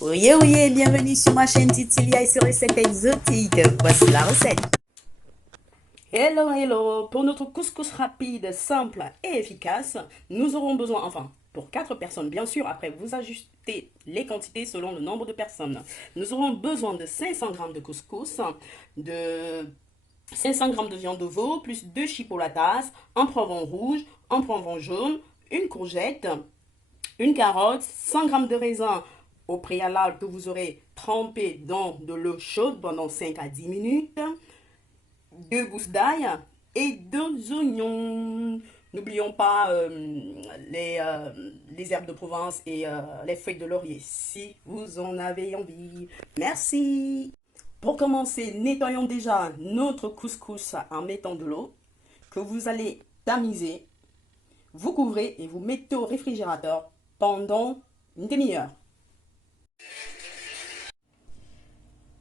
Oui, oui, bienvenue sur ma chaîne Titilia et sur recettes exotiques. Voici la recette. Hello, hello. Pour notre couscous rapide, simple et efficace, nous aurons besoin, enfin, pour 4 personnes, bien sûr, après vous ajustez les quantités selon le nombre de personnes. Nous aurons besoin de 500 grammes de couscous, de 500 grammes de viande de veau, plus 2 chipolatas, un poivron rouge, un poivron jaune, une courgette, une carotte, 100 grammes de raisin au préalable que vous aurez trempé dans de l'eau chaude pendant 5 à 10 minutes, 2 gousses d'ail et 2 oignons. N'oublions pas les herbes de Provence et les feuilles de laurier si vous en avez envie. Merci. Pour commencer, nettoyons déjà notre couscous en mettant de l'eau que vous allez tamiser. Vous couvrez et vous mettez au réfrigérateur pendant une demi-heure.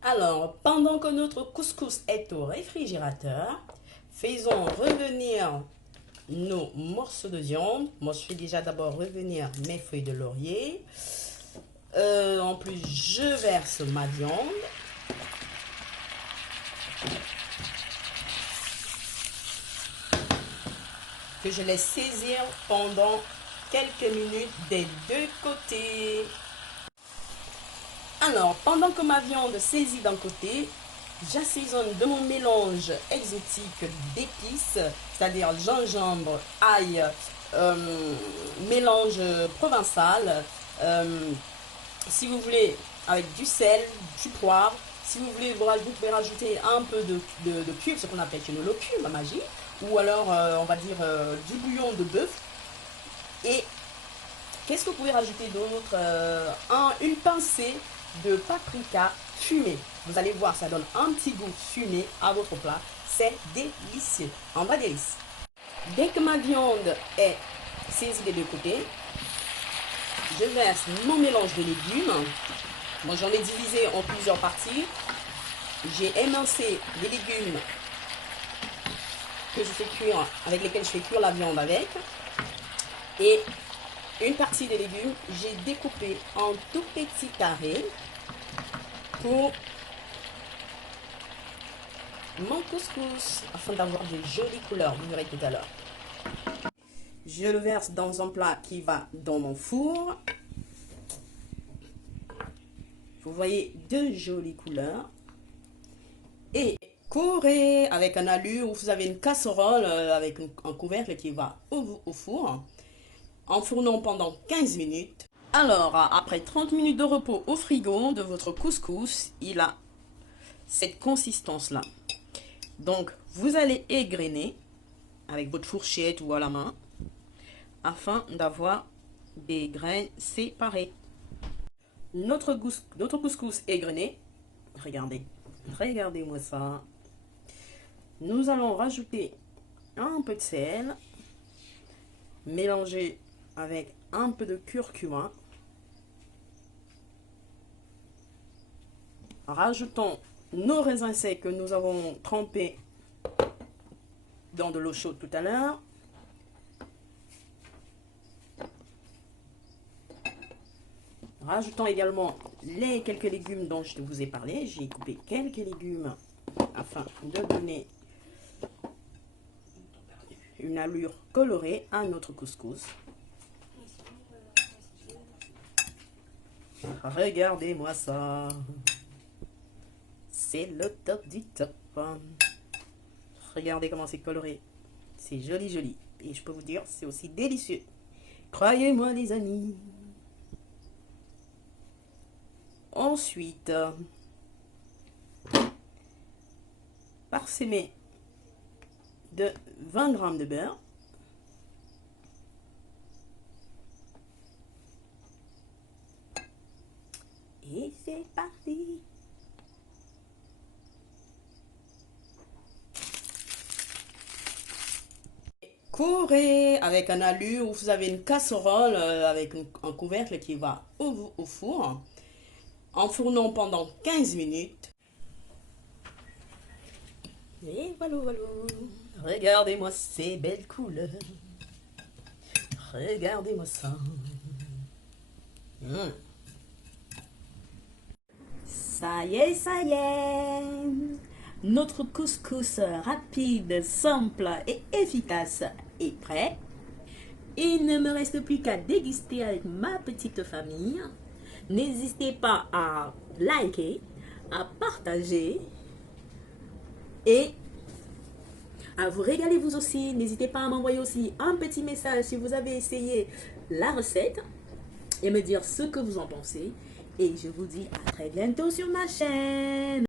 Alors, pendant que notre couscous est au réfrigérateur, faisons revenir nos morceaux de viande. Moi, je fais déjà d'abord revenir mes feuilles de laurier. En plus, je verse ma viande. Que je laisse saisir pendant quelques minutes des deux côtés. Alors, pendant que ma viande saisit d'un côté, j'assaisonne de mon mélange exotique d'épices, c'est-à-dire gingembre, ail, mélange provençal. euh, Si vous voulez, avec du sel, du poivre. Si vous voulez, vous pouvez rajouter un peu de cuve, ce qu'on appelle une locule, ma magie. Ou alors, on va dire, du bouillon de bœuf. Et qu'est-ce que vous pouvez rajouter d'autre? Une pincée de paprika fumé. Vous allez voir, ça donne un petit goût fumé à votre plat. C'est délicieux. En bas délice. Dès que ma viande est saisie des deux côtés, je verse mon mélange de légumes. Moi, j'en ai divisé en plusieurs parties. J'ai émincé les légumes que je fais cuire, avec lesquels je fais cuire la viande avec. Et une partie des légumes, j'ai découpé en tout petits carrés pour mon couscous afin d'avoir de jolies couleurs, vous verrez tout à l'heure. Je le verse dans un plat qui va dans mon four. Vous voyez de jolies couleurs. Et courez avec un allure où vous avez une casserole avec un couvercle qui va au four. Enfournons pendant 15 minutes. Alors, après 30 minutes de repos au frigo de votre couscous, il a cette consistance-là. Donc, vous allez égrener avec votre fourchette ou à la main afin d'avoir des graines séparées. Notre couscous égrené, regardez, regardez-moi ça. Nous allons rajouter un peu de sel, mélanger avec un peu de curcuma. Rajoutons nos raisins secs que nous avons trempés dans de l'eau chaude tout à l'heure. Rajoutons également les quelques légumes dont je vous ai parlé. J'ai coupé quelques légumes afin de donner une allure colorée à notre couscous. Regardez-moi ça. C'est le top du top. Regardez comment c'est coloré. C'est joli, joli. Et je peux vous dire, c'est aussi délicieux. Croyez-moi, les amis. Ensuite, parsemer de 20 grammes de beurre. Et c'est parti. Courez avec un allure où vous avez une casserole avec un couvercle qui va au four. Enfournons pendant 15 minutes. Et voilà, voilà. Regardez-moi ces belles couleurs. Regardez-moi ça. Ça y est, ça y est. Notre couscous rapide, simple et efficace est prêt. Il ne me reste plus qu'à déguster avec ma petite famille. N'hésitez pas à liker, à partager et à vous régaler vous aussi. N'hésitez pas à m'envoyer aussi un petit message si vous avez essayé la recette et me dire ce que vous en pensez. Et je vous dis à très bientôt sur ma chaîne.